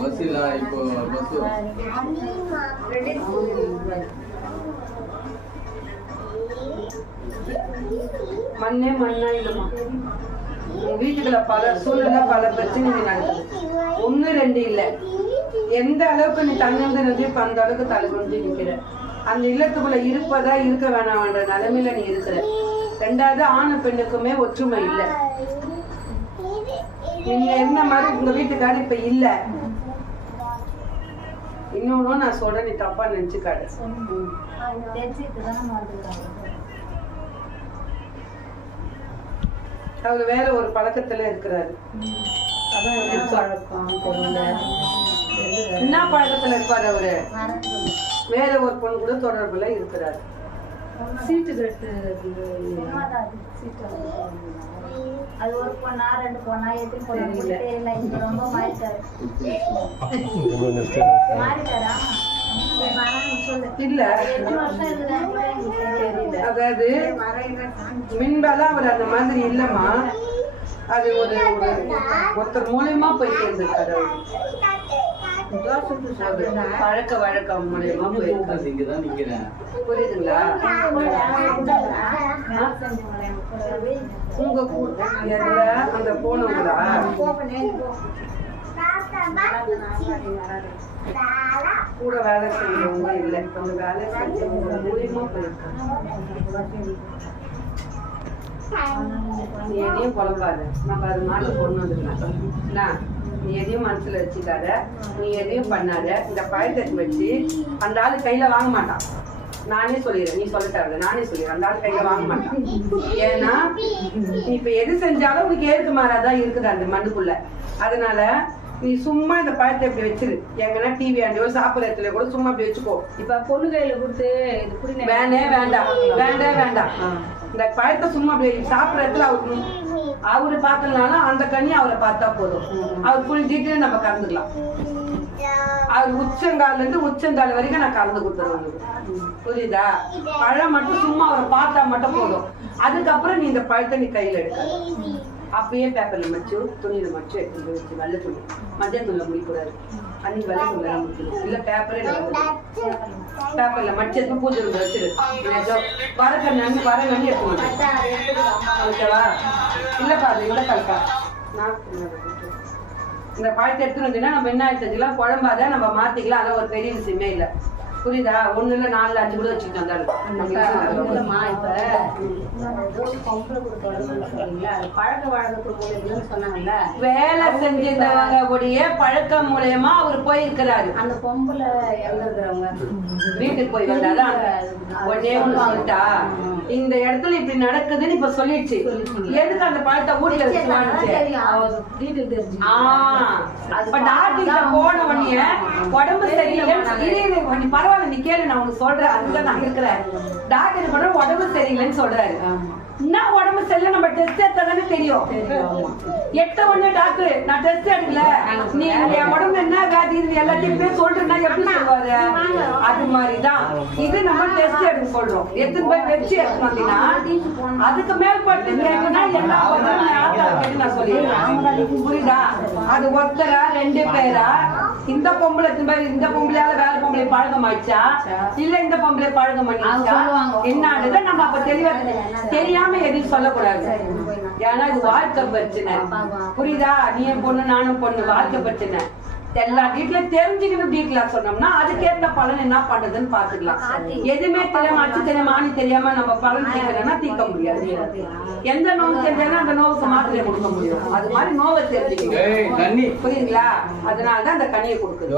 Bus இல்ல இப்போ bus மண்ணே மண்ணா இல்லம்மா. வீட்டுக்குள்ள பல சூழ்நிலை பல பிரச்சனைகள் நடக்குது. 1 2 இல்ல. எந்த அளவுக்கு நீ தன்னந்து நினைப்ப அந்த அளவுக்கு தலை குனிஞ்சு நிக்கிற. அந்த இல்லத்துக்குள்ள இருப்பதா இருக்க வேணாம்ன்ற நிலைமையில நீ இருக்கிற. 2வது ஆணு பெண்ணுக்குமே ஒற்றுமை இல்ல. நீங்க என்ன மாதிரி உங்க வீட்டுக்காரர் இப்ப இல்ல. இன்னொன்னு நான் சொல்றேன், நீ தப்பா நினைச்சுக்காடு. அவரு வேற ஒரு பழக்கத்துல இருக்கிறாரு. என்ன பழக்கத்துல இருப்பாரு அவரு? வேற ஒரு பொண்ணு கூட தொடர்புல இருக்கிறாரு. சீட்டு கட்டு அது ஒரு பொண்ணா 2 பொண்ணா எத்தனை பொண்ணு தெரியல. இங்க ரொம்ப மாறிட்டாரு. இல்ல அதாவது மின்பெல்லாம் அவர் அந்த மாதிரி இல்லம்மா. அது ஒரு ஒருத்தர் மூலியமா போய் சேர்ந்திருக்காரு. பழக்க வழக்கம் மூலியமா போயிருக்காரு. புரியுதுங்களா? உங்க கூட அந்த போனவங்களா கூட வேலை செய்யறவங்க இல்ல, அந்த வேலை செஞ்சவங்க மூலியமா போயிருக்காங்க. நீ எதையும் குழம்பாத. நம்ம அது மாட்டு பொண்ணு வந்துக்கலாம். நீ எதையும் மனசுல வச்சுக்காத, நீ எதையும் பண்ணாத. இந்த பழத்தை வச்சு அந்த ஆளு கையில வாங்க மாட்டான். நானே சொல்லிடுறேன், நீ சொல்லிட்டாங்க. நானே சொல்லிடுறேன், அந்த ஆள் கையில வாங்க மாட்டான். ஏன்னா நீ இப்ப எது செஞ்சாலும் உனக்கு ஏற்கு மாறாதான் இருக்குது அந்த மண்ணுக்குள்ள. அதனால நீ சும்மா இந்த பழத்தை இப்படி வச்சிரு. எங்கன்னா டிவி ஆண்டியோ சாப்பிட்ற இடத்துல கூட சும்மா இப்படி வச்சுக்கோ. இப்ப பொண்ணு கையில கொடுத்து வேண்டாம். இந்த பழத்தை சும்மா அப்படி சாப்பிட்ற இடத்துல அவரு பார்த்ததுனால அந்த கண்ணி அவரை பார்த்தா போதும். அவர் புரிஞ்சுட்டு நம்ம கலந்துக்கலாம். அவர் உச்சங்கால இருந்து உச்சங்கால வரைக்கும் நான் கலந்து கொடுத்துருவேன். புரியுதா? பழம் மட்டும் சும்மா அவரை பார்த்தா மட்டும் போதும். அதுக்கப்புறம் நீ இந்த பழத்தை நீ கையில எடுக்க. அப்பயே பேப்பர்ல மச்சு துணியில மச்சு எடுத்து வச்சு வெள்ளை துணி மஞ்சள் தூள்ல முடிக்கூடாது. அன்னைக்கு வெள்ளை தூள்ல முடிக்கணும். இல்ல பேப்பரே பேப்பர்ல மச்சு எடுத்து பூஜை வச்சிரு. வரக்கண்ணு எடுத்து ஓகேவா? இல்லப்பா அது இல்ல கல்பா. இந்த பழத்தை எடுத்துன்னு வந்தீங்கன்னா நம்ம என்ன செஞ்சுக்கலாம், குழம்பாத நம்ம மாத்திக்கலாம். அதான் ஒரு பெரிய விஷயமே இல்லை. புரியுதா? 1 இல்ல 4 5 கூட வச்சுட்டு வந்தாலும் வேலை செஞ்சிருந்தவங்க உடைய பழக்கம் மூலயமா அவர் போயிருக்கிறாரு. அந்த பொம்பளை எங்க இருக்கிறவங்க வீட்டுக்கு போய் வந்தாதான் ஒன்னே ஒண்ணு சொல்லிட்டா, இந்த இடத்துல இப்படி நடக்குதுன்னு இப்ப சொல்லிடுச்சு. எதுக்கு அந்த பழத்தை வீட்டுல போன உடனே உடம்பு சரியில்லை. பரவாயில்ல, நீ கேளு, நான் உனக்கு சொல்றேன். அதுதான் நான் இருக்கிறேன். டாக்டர் கூட உடம்பு சரியில்லைன்னு சொல்றாரு. என்ன உடம்பு சரியில்லை, நம்ம டெஸ்ட் எடுத்தாதானே தெரியும். எட்ட உடனே டாக்டர் நான் டெஸ்ட் எடுக்கல, நீ என் உடம்பு என்ன காட்டி எல்லாத்தையும் சொல்றேன்னா எப்படி சொல்லுவாரு? அது மாதிரிதான் இது நம்ம டெஸ்ட் எடுக்க சொல்றோம். எடுத்து போய் வச்சு எடுத்து வந்தீங்கன்னா அதுக்கு மேற்பட்டு கேட்கணும்னா எல்லா நான் சொல்லிடுறேன். புரியுதா? அது ஒருத்தரா 2 பேரா? இந்த பொம்பளை இந்த பொம்பளையால வேற பொம்பளை பழக்கம் ஆயிடுச்சா, இல்ல இந்த பொம்பளை பழக்கம் பண்ணிச்சா என்னன்றத நம்ம அப்ப தெளிவா தெரியாம எதுவும் சொல்லக்கூடாது. ஏன்னா இது வாழ்க்கை பிரச்சனை. புரியுதா? நீ பொண்ணு நானும் பொண்ணு, வாழ்க்கை பிரச்சனை. எல்லா வீட்டுல தெரிஞ்சுக்கணும். வீட்டுல சொன்னோம்னா அதுக்கேற்ற பலன் என்ன பண்றதுன்னு பாத்துக்கலாம். எதுவுமே தெரியாம அச்சு தெரியாம ஆணி தெரியாம நம்ம பலன் தீர்க்கணும்னா தீர்க்க முடியாது. எந்த நோவு தெரிஞ்சா அந்த நோவுக்கு மாத்திரை கொடுக்க முடியும். அது மாதிரி நோவை தெரிஞ்சுக்கணும். புரியுங்களா? அதனாலதான் அந்த கனியை கொடுக்குது.